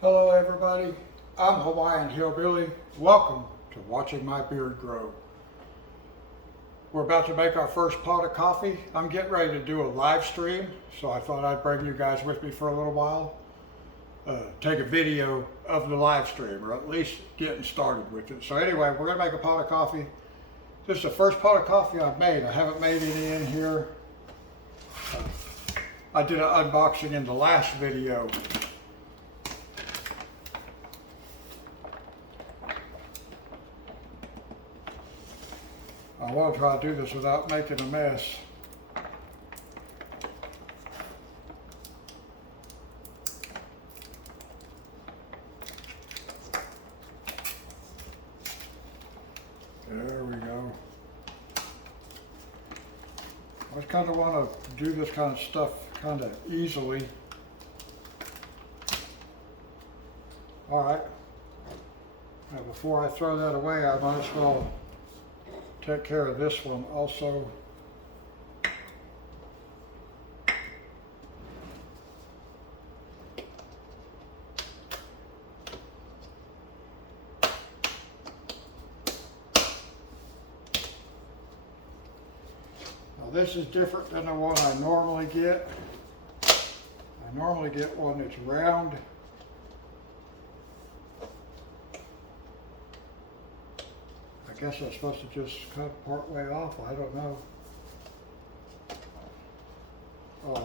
Hello everybody, I'm Hawaiian Hillbilly. Welcome to Watching My Beard Grow. We're about to make our first pot of coffee. I'm getting ready to do a live stream, so I thought I'd bring you guys with me for a little while. Take a video of the live stream, or at least getting started with it. So anyway, we're gonna make a pot of coffee. This is the first pot of coffee I've made. I haven't made any in here. I did an unboxing in the last video. I want to try to do this without making a mess. There we go. I just kind of want to do this kind of stuff kind of easily. All right. Now before I throw that away, I might as well take care of this one also. Now this is different than the one I normally get. I normally get one that's round. I guess I'm supposed to just cut part way off. I don't know. Oh,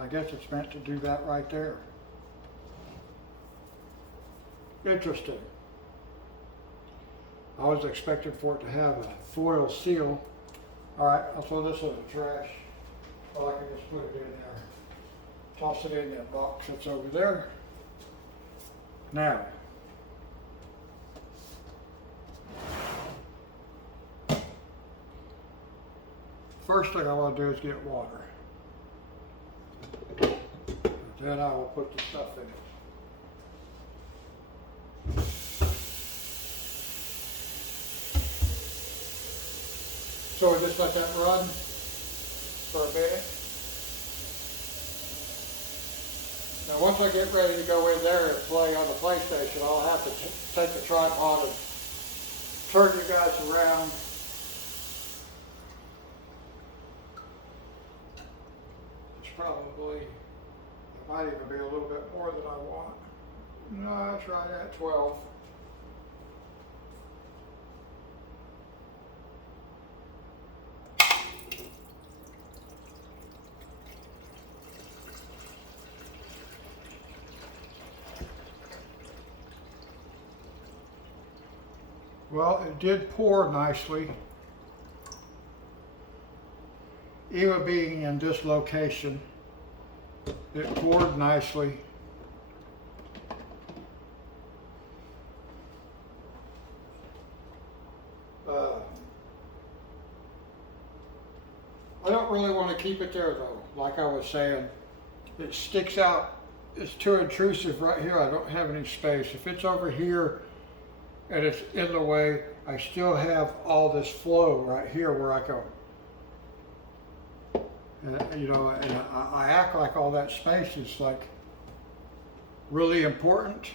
I guess it's meant to do that right there. Interesting. I was expecting for it to have a foil seal. All right, I'll throw this in the trash. Well, I can just put it in there. Toss it in that box that's over there. Now, first thing I want to do is get water. Then I will put the stuff in it. So we just let that run for a minute. Now once I get ready to go in there and play on the PlayStation, I'll have to take the tripod and turn you guys around. Probably, it might even be a little bit more than I want. No, that's right at 12. Well, it did pour nicely. Even being in this location, it poured nicely. I don't really want to keep it there though. Like I was saying, it sticks out. It's too intrusive right here. I don't have any space. If it's over here and it's in the way, I still have all this flow right here where I go. You know, and I act like all that space is like really important,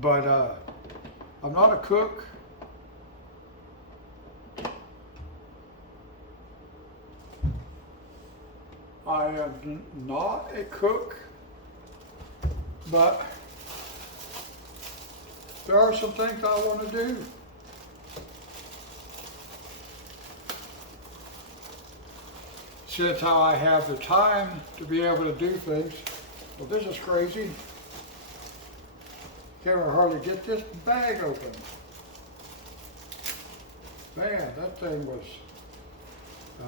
but I'm not a cook. I am not a cook, but there are some things I want to do. Since how I have the time to be able to do things. Well, this is crazy. Can't hardly get this bag open. Man, that thing was,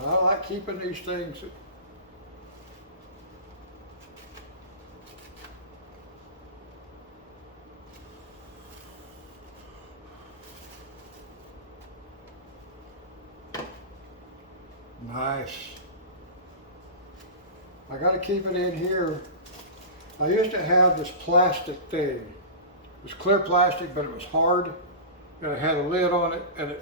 I like keeping these things. Nice. I got to keep it in here. I used to have this plastic thing. It was clear plastic, but it was hard, and it had a lid on it, and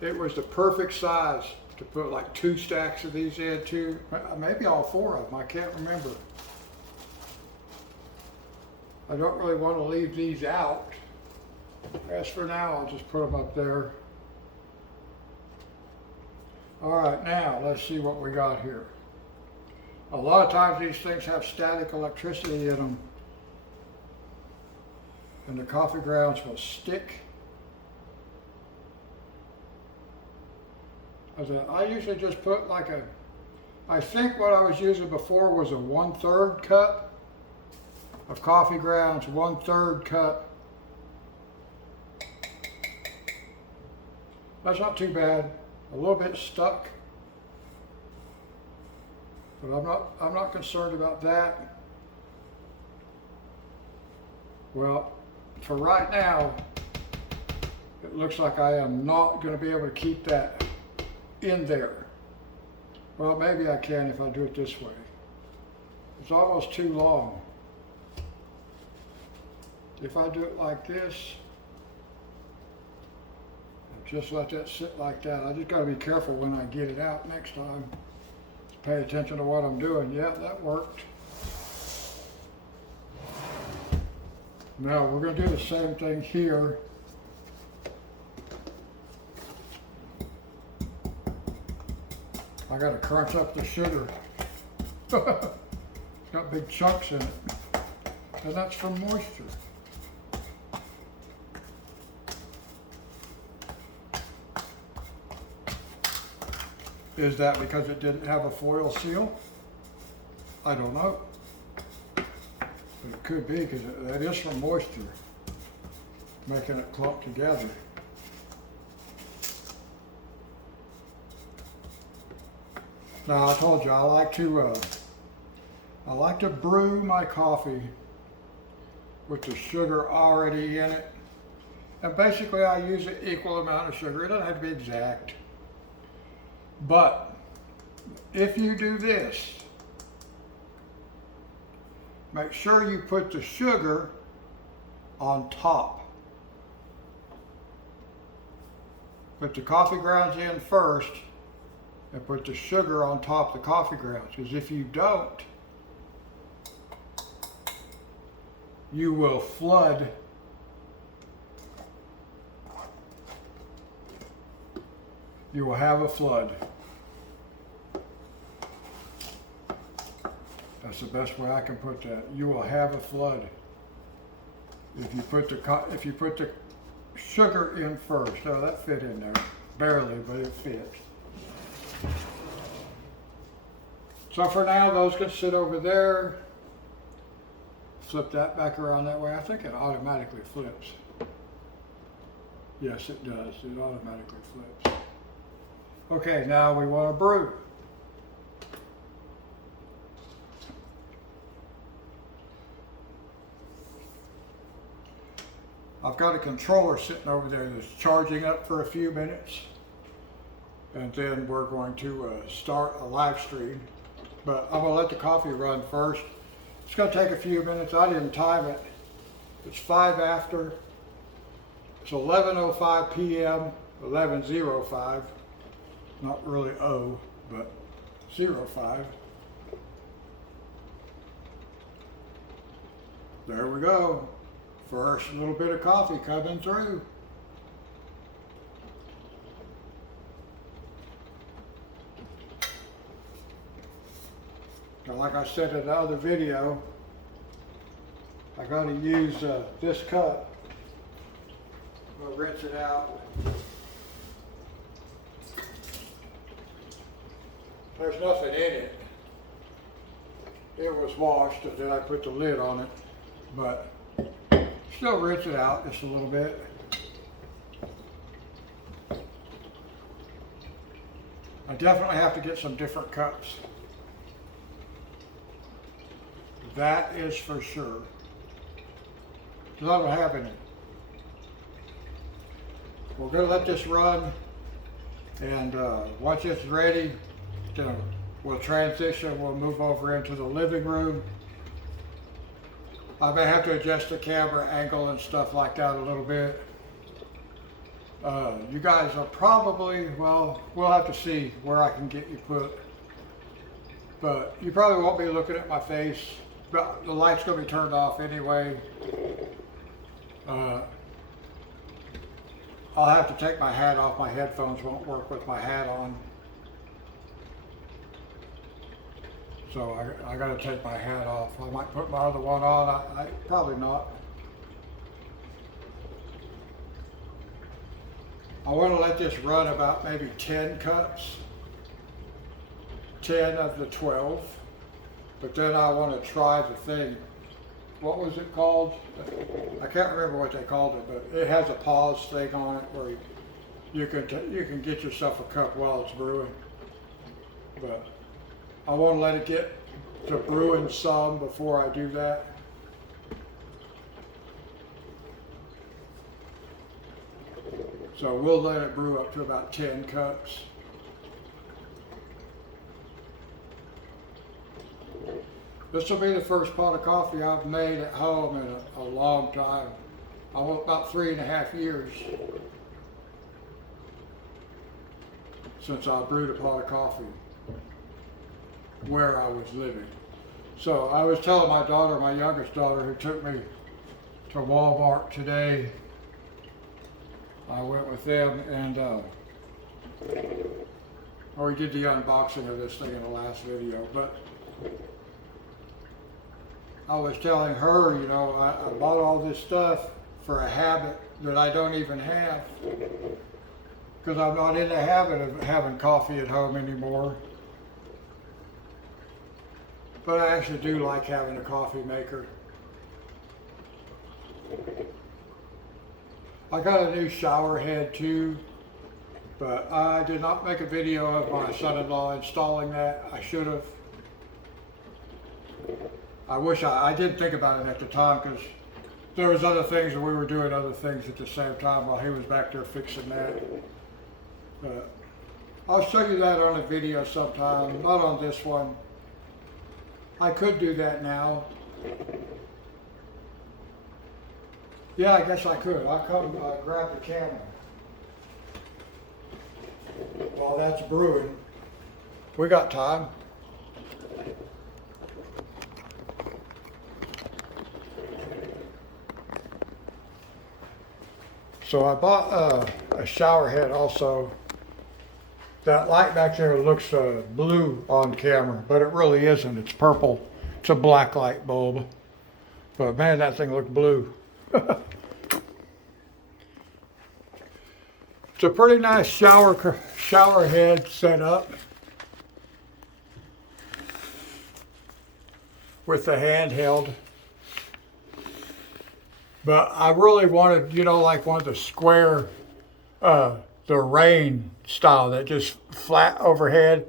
it was the perfect size to put like 2 stacks of these in too. Maybe all 4 of them, I can't remember. I don't really want to leave these out. As for now, I'll just put them up there. All right, now let's see what we got here. A lot of times these things have static electricity in them, and the coffee grounds will stick. I usually just put like I think what I was using before was a 1/3 cup of coffee grounds, 1/3 cup. That's not too bad. A little bit stuck, but I'm not concerned about that. Well, for right now, it looks like I am not going to be able to keep that in there. Well, maybe I can if I do it this way. It's almost too long. If I do it like this, just let that sit like that. I just got to be careful when I get it out next time. Just pay attention to what I'm doing. Yeah, that worked. Now we're going to do the same thing here. I got to crunch up the sugar. It's got big chunks in it. And that's from moisture. Is that because it didn't have a foil seal? I don't know. But it could be, because that is from moisture, making it clump together. Now I told you I like to brew my coffee with the sugar already in it. And basically I use an equal amount of sugar. It doesn't have to be exact. But if you do this, make sure you put the sugar on top. Put the coffee grounds in first and put the sugar on top of the coffee grounds. Because if you don't, you will flood you will have a flood. That's the best way I can put that. You will have a flood if you put the sugar in first. Oh, that fit in there barely, but it fit. So for now, those can sit over there. Flip that back around that way. I think it automatically flips. Yes, it does. It automatically flips. Okay, now we want to brew. I've got a controller sitting over there that's charging up for a few minutes, and then we're going to start a live stream. But I'm going to let the coffee run first. It's going to take a few minutes. I didn't time it. It's 5 after. It's 11:05 p.m. 11:05. Not really O, but 05. There we go. First little bit of coffee coming through. Now, like I said in the other video, I got to use this cup. I'm going to rinse it out. There's nothing in it. It was washed and then I put the lid on it, but still rinse it out just a little bit. I definitely have to get some different cups. That is for sure. Because I don't have any. We're going to let this run, and once it's ready, then we'll transition. We'll move over into the living room. I may have to adjust the camera angle and stuff like that a little bit. You guys are probably, well, we'll have to see where I can get you put. But you probably won't be looking at my face But the light's going to be turned off anyway. I'll have to take my hat off. My headphones won't work with my hat on. So I got to take my hat off. I might put my other one on. I probably not. I want to let this run about maybe 10 cups. 10 of the 12. But then I want to try the thing. What was it called? I can't remember what they called it, but it has a pause thing on it where you can get yourself a cup while it's brewing. But I want to let it get to brewing some before I do that. So we'll let it brew up to about 10 cups. This will be the first pot of coffee I've made at home in a long time. I want about 3.5 years since I brewed a pot of coffee where I was living. So I was telling my daughter, my youngest daughter, who took me to Walmart today, I went with them and we did the unboxing of this thing in the last video, but I was telling her, you know, I bought all this stuff for a habit that I don't even have, because I'm not in the habit of having coffee at home anymore. But I actually do like having a coffee maker. I got a new shower head too, but I did not make a video of my son-in-law installing that. I should have. I wish I didn't think about it at the time, because there was other things and we were doing other things at the same time while he was back there fixing that. But I'll show you that on a video sometime, not on this one. I could do that now. Yeah, I guess I could. I'll come grab the camera while that's brewing. We got time. So I bought a shower head also. That light back there looks blue on camera, but it really isn't. It's purple. It's a black light bulb. But man, that thing looked blue. It's a pretty nice shower head set up with the handheld. But I really wanted, you know, like one of the square, the rain style that just flat overhead.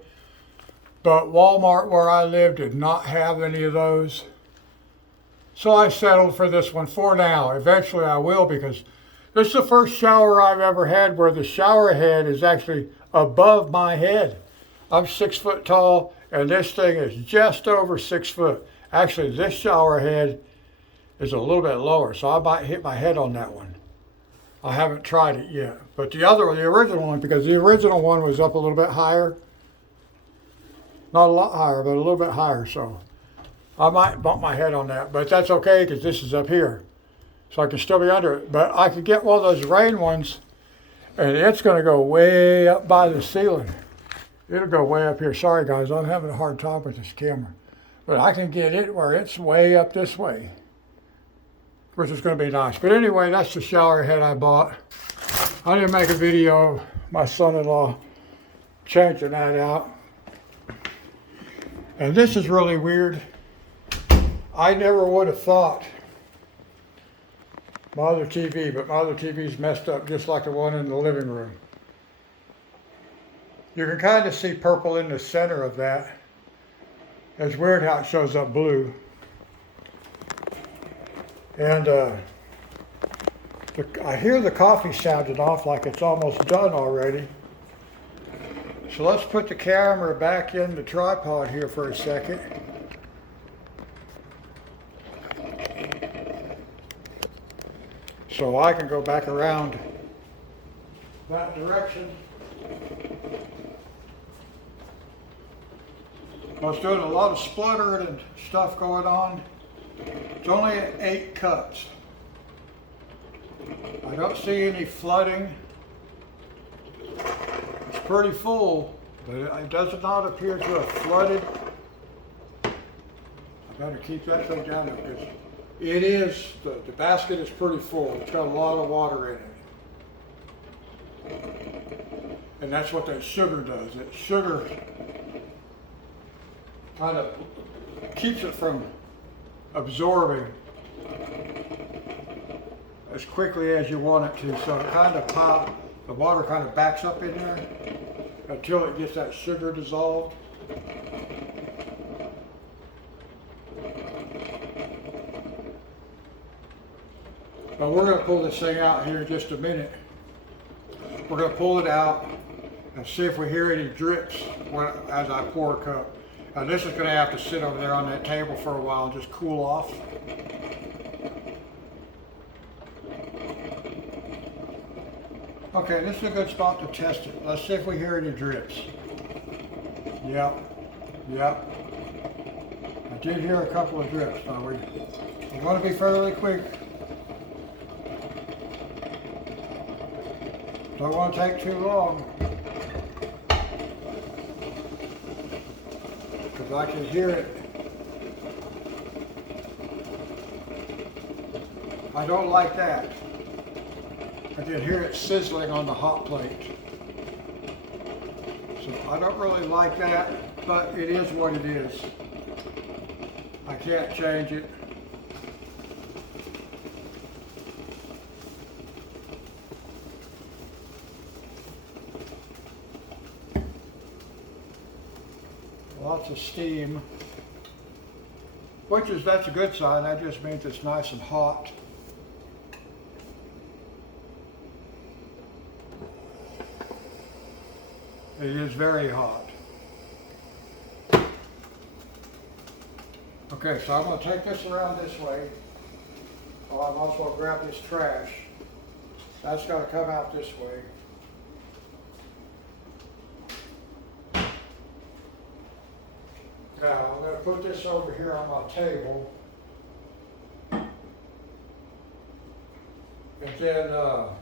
But Walmart where I live did not have any of those. So I settled for this one for now. Eventually I will, because this is the first shower I've ever had where the shower head is actually above my head. I'm 6 foot tall and this thing is just over 6 foot. Actually, this shower head is a little bit lower, so I might hit my head on that one. I haven't tried it yet. But the other one, the original one, because the original one was up a little bit higher. Not a lot higher, but a little bit higher, so I might bump my head on that. But that's okay, because this is up here. So I can still be under it. But I could get one of those rain ones, and it's going to go way up by the ceiling. It'll go way up here. Sorry, guys, I'm having a hard time with this camera. But I can get it where it's way up this way, which is going to be nice. But anyway, that's the shower head I bought. I didn't make a video of my son-in-law changing that out. And this is really weird. I never would have thought my other TV, but my other TV's messed up just like the one in the living room. You can kind of see purple in the center of that. It's weird how it shows up blue. And I hear the coffee sounding off like it's almost done already. So let's put the camera back in the tripod here for a second. So I can go back around that direction. Well, it's doing a lot of spluttering and stuff going on. It's only at 8 cups. I don't see any flooding. It's pretty full, but it does not appear to have flooded. I better keep that thing down there because it is, the basket is pretty full. It's got a lot of water in it. And that's what that sugar does. That sugar kind of keeps it from absorbing as quickly as you want it to. So it kind of the water kind of backs up in there until it gets that sugar dissolved. But we're going to pull this thing out here in just a minute. We're going to pull it out and see if we hear any drips as I pour a cup. Now this is going to have to sit over there on that table for a while and just cool off. Okay, this is a good spot to test it. Let's see if we hear any drips. Yep. I did hear a couple of drips. Now we're going to be fairly quick. Don't want to take too long. Because I can hear it. I don't like that. I can hear it sizzling on the hot plate. So I don't really like that, but it is what it is. I can't change it. Lots of steam, that's a good sign. That just means it's nice and hot. It is very hot. Okay, so I'm going to take this around this way. Oh, I'm also going to grab this trash. That's got to come out this way. Now, I'm going to put this over here on my table. And then, I've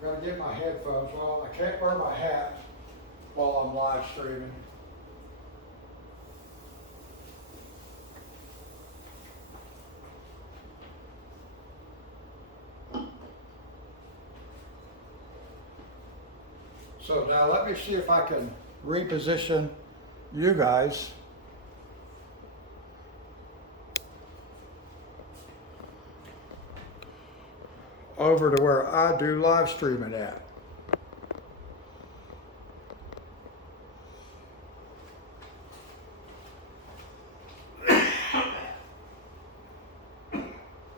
got to get my headphones. Well, I can't wear my hat while I'm live streaming. So now let me see if I can reposition you guys. Over to where I do live streaming at.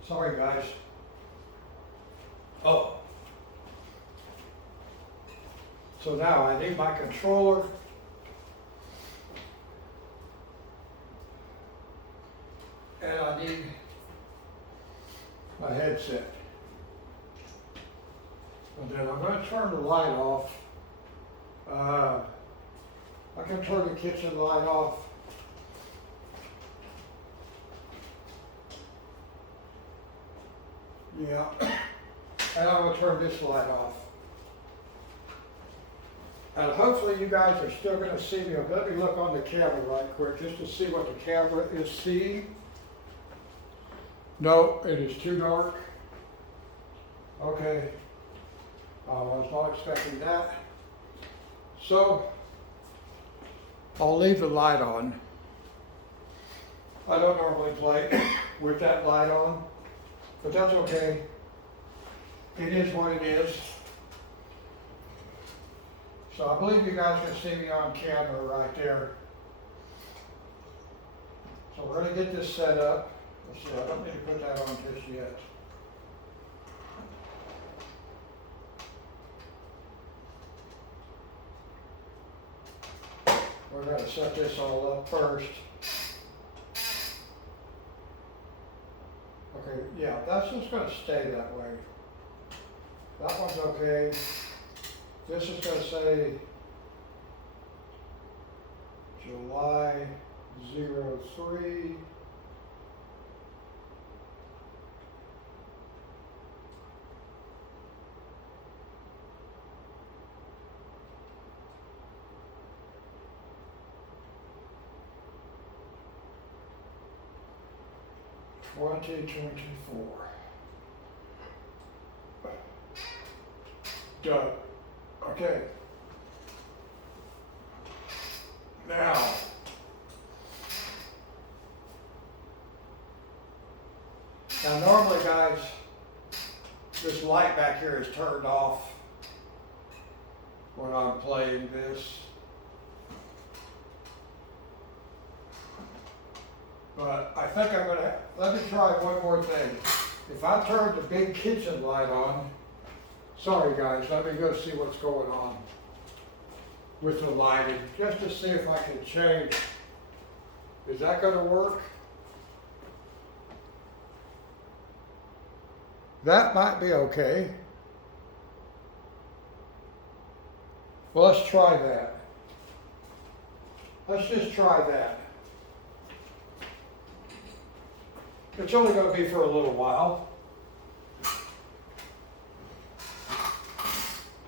Sorry guys. Oh. So now I need my controller. And I need my headset. And then I'm going to turn the light off. I can turn the kitchen light off. Yeah. And I'm going to turn this light off. And hopefully you guys are still going to see me. Let me look on the camera right quick just to see what the camera is seeing. No, it is too dark. Okay. I was not expecting that. So, I'll leave the light on. I don't normally play with that light on, but that's okay. It is what it is. So I believe you guys can see me on camera right there. So we're going to get this set up. Let's see, I don't need to put that on just yet. We're going to set this all up first. Okay, yeah, that's just going to stay that way. That one's okay. This is going to say July 03. $20.24. Done. Okay. Now, normally, guys, this light back here is turned off when I'm playing this. But I think I'm gonna, let me try one more thing. If I turn the big kitchen light on, sorry guys, let me go see what's going on with the lighting, just to see if I can change. Is that gonna work? That might be okay. Well, let's try that. Let's just try that. It's only going to be for a little while.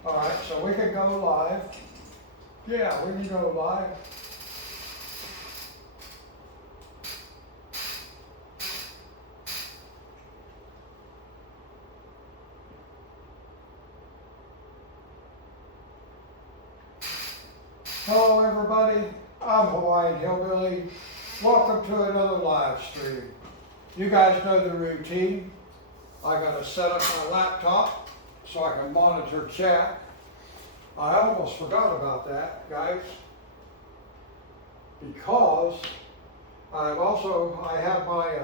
All right, so we can go live. Yeah, we can go live. Hello everybody, I'm Hawaiian Hillbilly. Welcome to another live stream. You guys know the routine. I gotta set up my laptop so I can monitor chat. I almost forgot about that, guys, because I have my,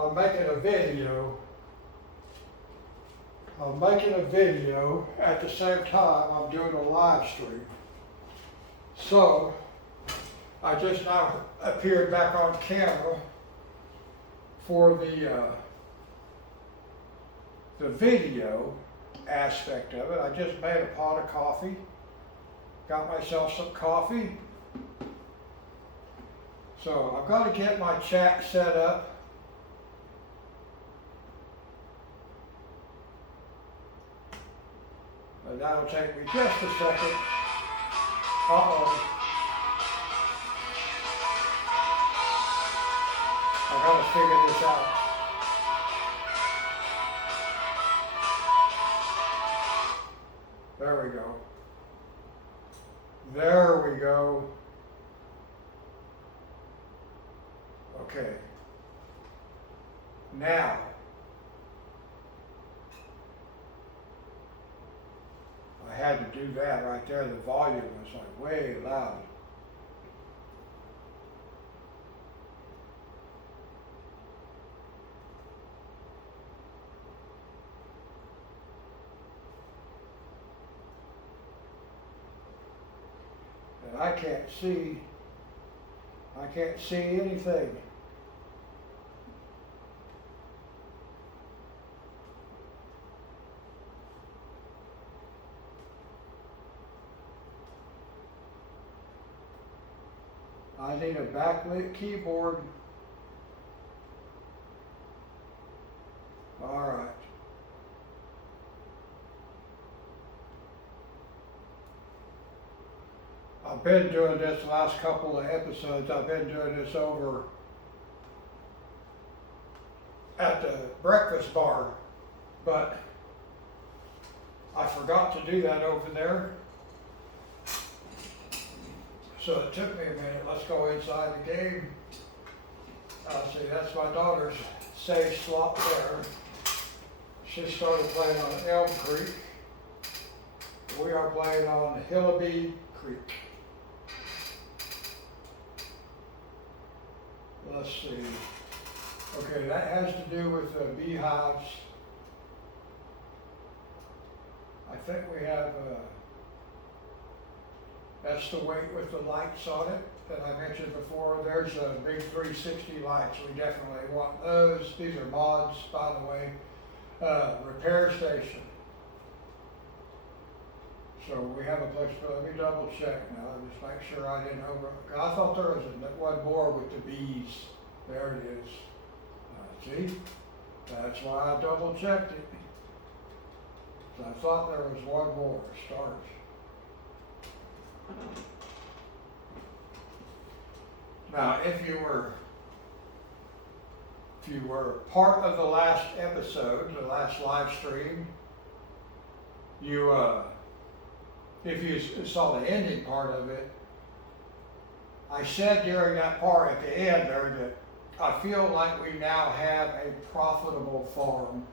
I'm making a video. I'm making a video at the same time I'm doing a live stream. So, I just now appeared back on camera for the video aspect of it. I just made a pot of coffee, got myself some coffee. So I've got to get my chat set up. And that'll take me just a second. Uh-oh. I gotta figure this out. There we go. There we go. Okay. Now, I had to do that right there. The volume was like way loud. And I can't see anything. I need a backlit keyboard. All right. I've been doing this last couple of episodes. I've been doing this over at the breakfast bar, but I forgot to do that over there. So it took me a minute. Let's go inside the game. See, that's my daughter's sage slot there. She started playing on Elm Creek. We are playing on Hillaby Creek. Let's see. Okay, that has to do with beehives. I think we have, that's the weight with the lights on it that I mentioned before. There's a big 360 lights. We definitely want those. These are mods, by the way. Repair station. So we have a place, but let me double check now, just make sure I didn't I thought there was one more with the bees. There it is. See, that's why I double checked it. So I thought there was one more, starch. Now, if you were part of the last episode, the last live stream, if you saw the ending part of it, I said during that part at the end there that I feel like we now have a profitable farm.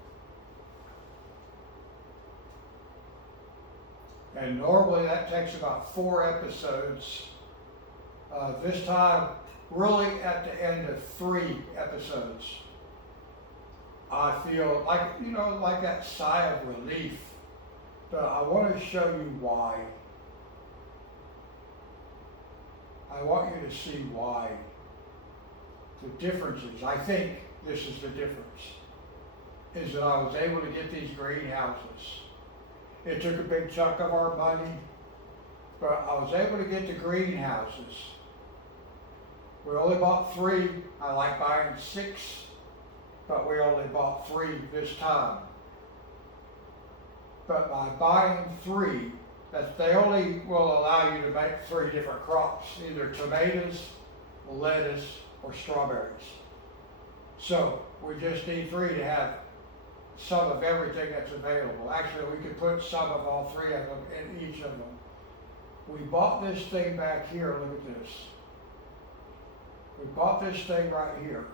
And normally that takes about 4 episodes. This time, really at the end of 3 episodes, I feel like, like that sigh of relief. But I want to show you why. I want you to see why. The differences, I think this is the difference, is that I was able to get these greenhouses. It took a big chunk of our money, but I was able to get the greenhouses. We only bought 3. I like buying 6, but we only bought 3 this time. But by buying 3, that they only will allow you to make 3 different crops, either tomatoes, lettuce, or strawberries. So we just need 3 to have some of everything that's available. Actually, we could put some of all 3 of them in each of them. We bought this thing back here, look at this. We bought this thing right here,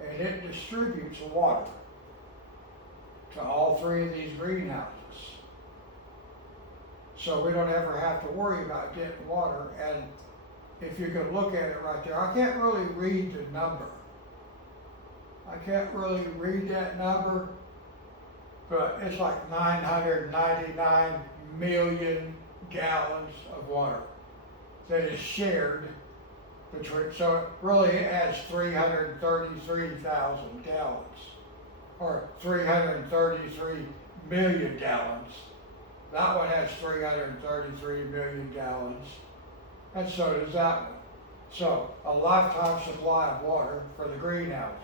and it distributes water to all 3 of these greenhouses. So we don't ever have to worry about getting water. And if you can look at it right there, I can't really read the number. I can't really read that number, but it's like 999 million gallons of water that is shared between, so it really adds 333,000 gallons, or 333 million gallons. That one has 333 million gallons, and so does that one. So a lifetime supply of water for the greenhouses.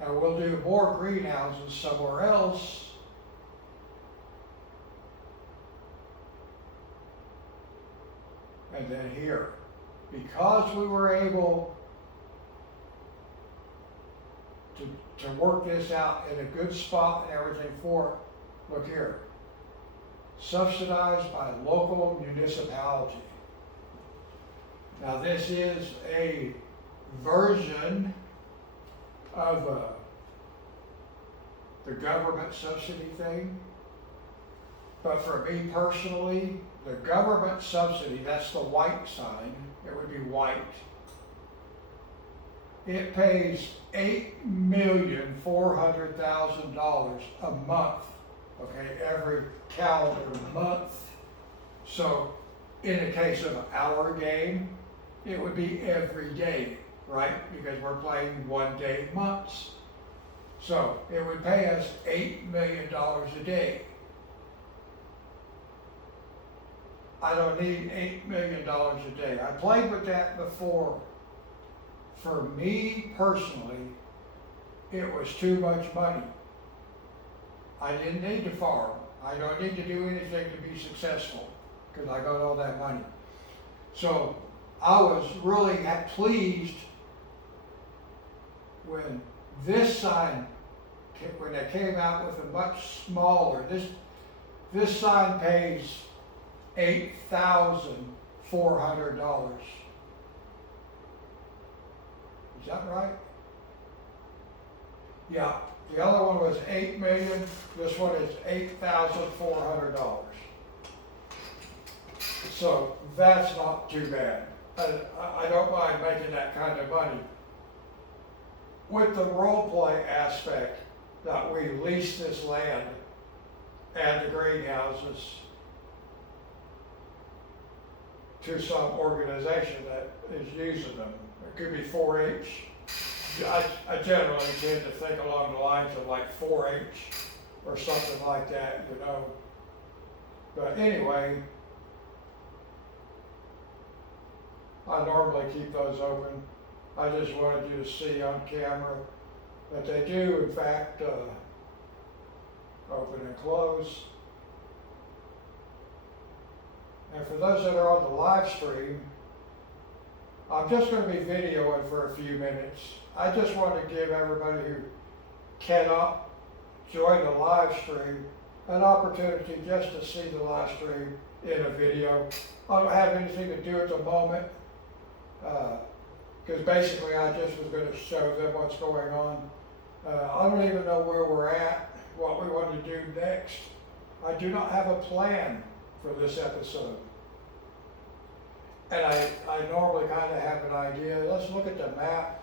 And we'll do more greenhouses somewhere else. And then here, because we were able to work this out in a good spot and everything for it, look here, subsidized by local municipality. Now this is a version of the government subsidy thing. But for me personally, the government subsidy, that's the white sign, it would be white. It pays $8,400,000 a month, okay, every calendar month. So in the case of our game, it would be every day, right? Because we're playing 1 day months. So it would pay us $8 million a day. I don't need $8 million a day. I played with that before. For me personally, it was too much money. I didn't need to farm. I don't need to do anything to be successful because I got all that money. So I was really pleased when this sign, when they came out with a much smaller, this sign pays $8,400. Is that right? Yeah, the other one was $8 million, this one is $8,400. So that's not too bad. I don't mind making that kind of money. With the role play aspect that we lease this land and the greenhouses to some organization that is using them. It could be 4-H. I generally tend to think along the lines of like 4-H or something like that, you know. But anyway, I normally keep those open. I just wanted you to see on camera that they do, in fact, open and close. And for those that are on the live stream, I'm just going to be videoing for a few minutes. I just want to give everybody who cannot join the live stream an opportunity just to see the live stream in a video. I don't have anything to do at the moment, because basically I just was going to show them what's going on. I don't even know where we're at, what we want to do next. I do not have a plan for this episode. And I normally kind of have an idea. Let's look at the map.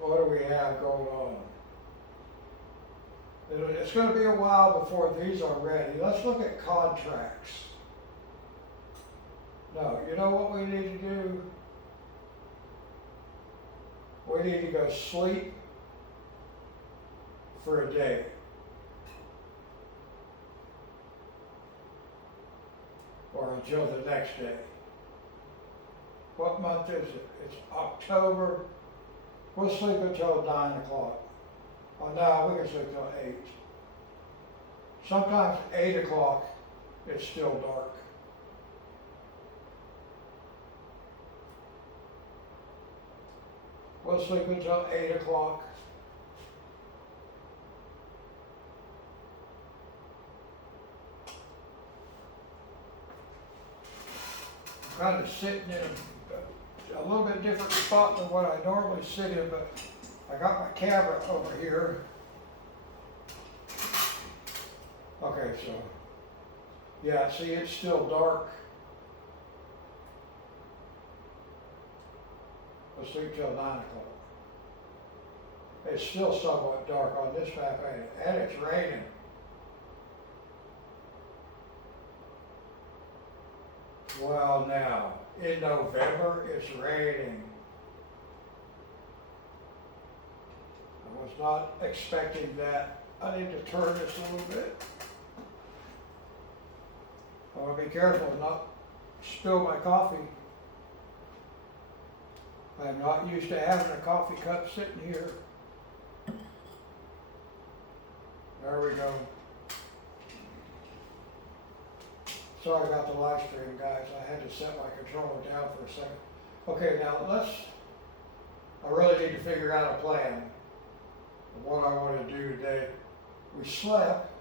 What do we have going on? It's going to be a while before these are ready. Let's look at contracts. No, you know what we need to do? We need to go sleep for a day. Or until the next day. What month is it? It's October. We'll sleep until 9 o'clock. Oh no, we can sleep till 8. Sometimes 8 o'clock, it's still dark. We'll sleep until 8 o'clock. Kind of sitting in a little bit different spot than what I normally sit in, but I got my camera over here. Okay, so, yeah, see, it's still dark. We'll sleep till 9 o'clock. It's still somewhat dark on this map, and it's raining. Well, now, in November, it's raining. I was not expecting that. I need to turn this a little bit. I want to be careful and not spill my coffee. I'm not used to having a coffee cup sitting here. There we go. Sorry about the live stream, guys. I had to set my controller down for a second. Okay, now I really need to figure out a plan of what I want to do today. We slept.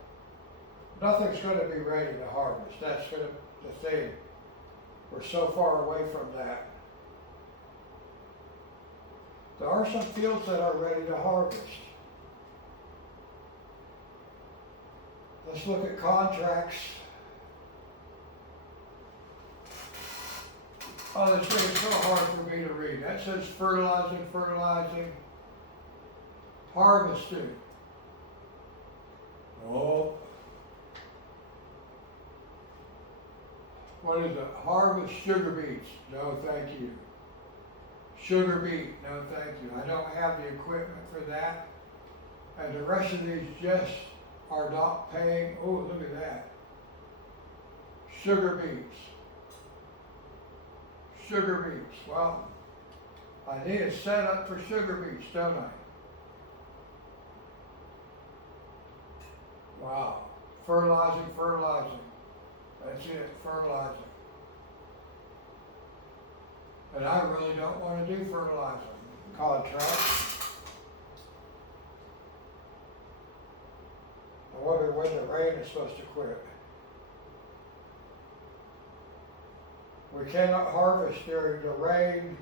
Nothing's going to be ready to harvest. That's the thing. We're so far away from that. There are some fields that are ready to harvest. Let's look at contracts. Oh, this thing is so hard for me to read. That says fertilizing, harvesting. Oh. What is it? Harvest sugar beets. No, thank you. Sugar beet. No, thank you. I don't have the equipment for that. And the rest of these just are not paying. Oh, look at that. Sugar beets. Sugar beets. Well, I need a setup for sugar beets, don't I? Wow. Fertilizing. That's it, fertilizing. And I really don't want to do fertilizing. Contract. I wonder when the rain is supposed to quit. We cannot harvest during the rain.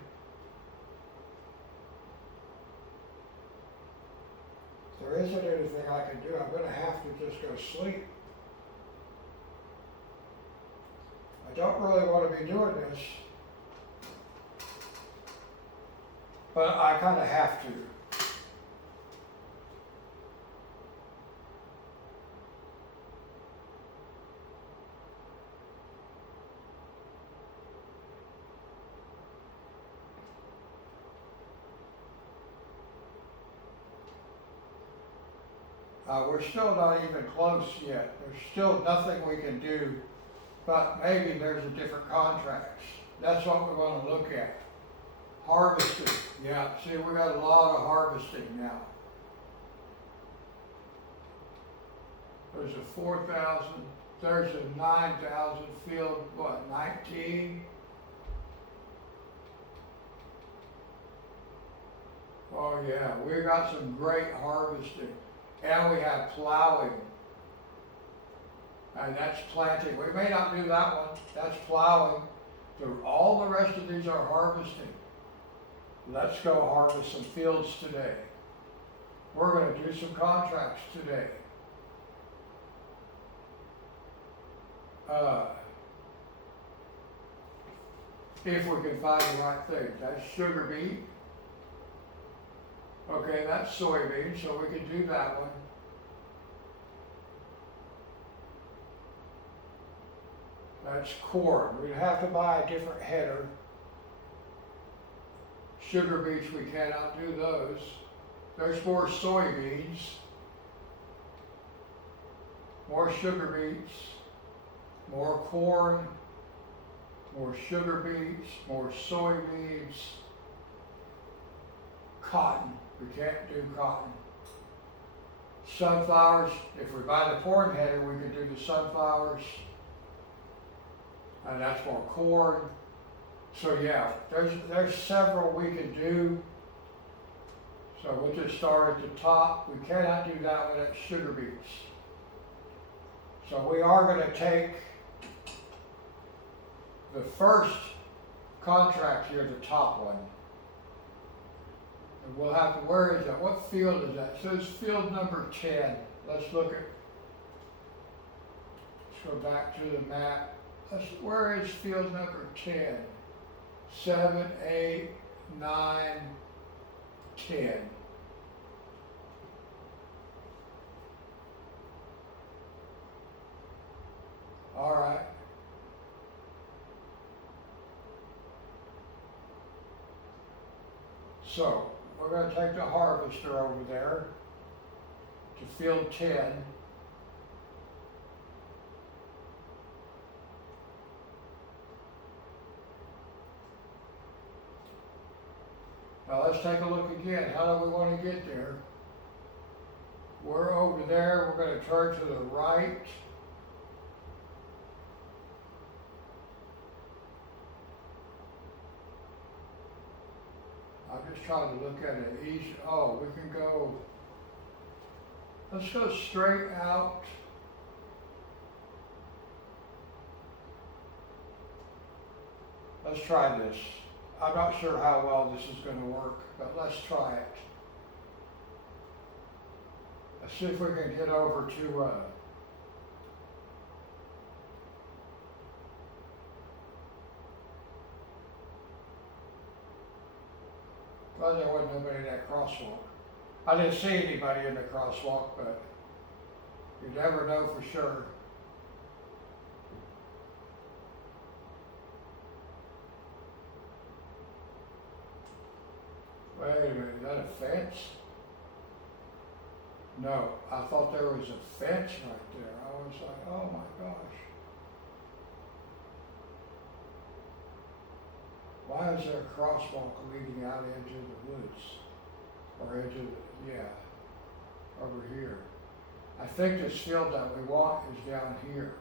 If there isn't anything I can do, I'm going to have to just go sleep. I don't really want to be doing this, but I kind of have to. We're still not even close yet. There's still nothing we can do, but maybe there's a different contracts. That's what we want to look at. Harvesting, yeah, see, we got a lot of harvesting now. There's a 4,000, there's a 9,000 field, what, 19? Oh yeah, we got some great harvesting. And we have plowing. And that's planting. We may not do that one, that's plowing. All the rest of these are harvesting. Let's go harvest some fields today. We're going to do some contracts today. If we can find the right thing. That's sugar beet. Okay, that's soybean, so we can do that one. That's corn. We'd have to buy a different header. Sugar beets, we cannot do those. There's more soybeans. More sugar beets. More corn. More sugar beets. More soybeans. Cotton. We can't do cotton. Sunflowers. If we buy the corn header, we can do the sunflowers. And that's more corn. So yeah, there's several we can do. So we'll just start at the top. We cannot do that one at sugar beets. So we are going to take the first contract here, the top one. And we'll have to, where is that? What field is that? It says field number 10. Let's look at, let's go back to the map. Where is field number 10? 7, 8, 9, 10. All right. So we're going to take the harvester over there to field 10. Now let's take a look again. How do we want to get there? We're over there. We're going to turn to the right. I'm just trying to look at it easy. Oh, we can go. Let's go straight out. Let's try this. I'm not sure how well this is going to work, but let's try it. Let's see if we can get over to, well, there wasn't nobody in that crosswalk. I didn't see anybody in the crosswalk, but you never know for sure. Wait a minute, is that a fence? No, I thought there was a fence right there. I was like, oh my gosh. Why is there a crosswalk leading out into the woods? Or into the, yeah, over here. I think this field that we want is down here.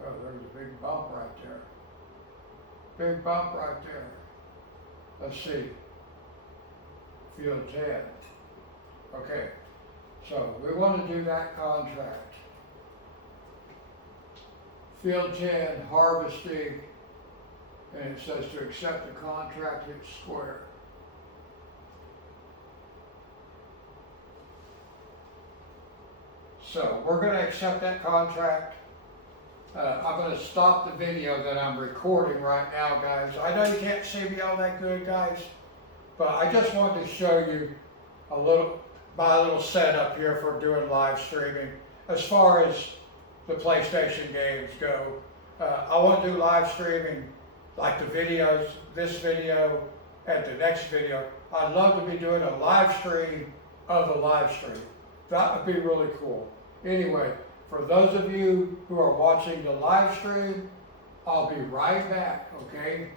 Oh, there's a big bump right there. Big bump right there. Let's see. Field 10. Okay, so we want to do that contract. Field 10, harvesting, and it says to accept the contract, hit square. So we're going to accept that contract. I'm going to stop the video that I'm recording right now, guys. I know you can't see me all that good, guys, but I just wanted to show you a little, my little setup here for doing live streaming. As far as the PlayStation games go, I want to do live streaming like the videos, this video and the next video. I'd love to be doing a live stream of the live stream. That would be really cool. Anyway, for those of you who are watching the live stream, I'll be right back, okay?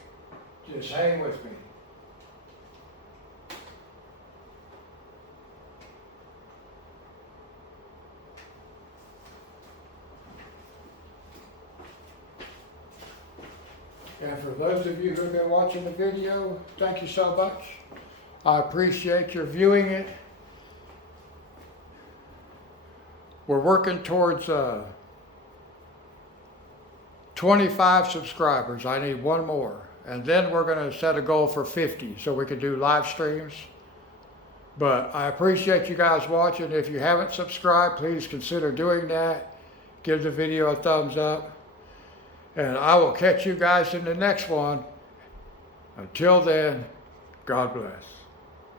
Just hang with me. And for those of you who have been watching the video, thank you so much. I appreciate your viewing it. We're working towards 25 subscribers. I need one more. And then we're going to set a goal for 50 so we can do live streams. But I appreciate you guys watching. If you haven't subscribed, please consider doing that. Give the video a thumbs up. And I will catch you guys in the next one. Until then, God bless.